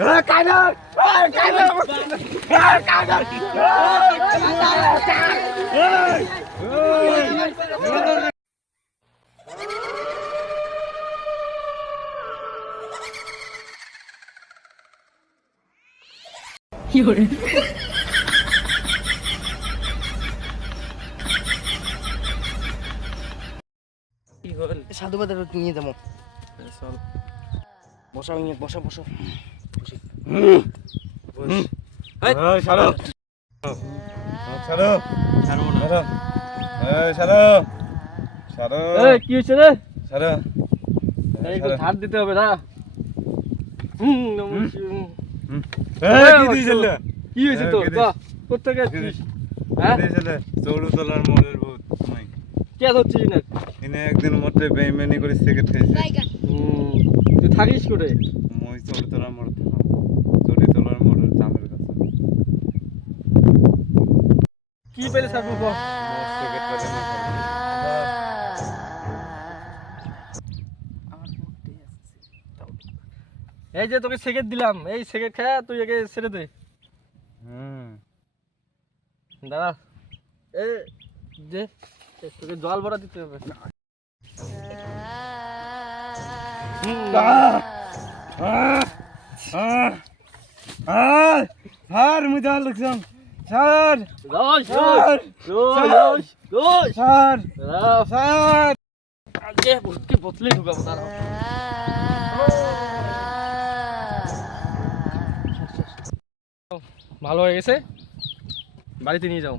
有人。সাধু বাজার নিয়ে যাবো। চল বসো বসো বসো ছাড়ো ছাড়ো ছাড়বো না। ছাড়ো ছাড়ো ছাড়ো কি হয়েছে রে? ছাড়ো ধার দিতে হবে না। কি হয়েছে তোর? কোথেকে আসছিস? হ্যাঁ চৌড়ু তলার মোড়ের ভূত কে ধরছিস না? এনে একদিন মধ্যে বেইমানি করে সিগারেট খাইছে। তুই থাকিস করে? মই চৌড়ু তলার মোড় থাকলাম, চৌড়ু তলার মোড়ের জামের কাছে। কি পেলে সারবো? সিগারেট পেলে না এই যে তোকে সিগারেট দিলাম, এই সিগারেট খা, তুই একে ছেড়ে দে। দাঁড়া, এই যে তোকে জল ভরা দিতে হবে। স্যার মুই জল দেখছিলাম স্যার রোজ স্যার স্যার আজকে বুঝকে বোতলে ঢুকাবো। দাঁড়াও, ভালো হয়ে গেছে, বাড়িতে নিয়ে যাও।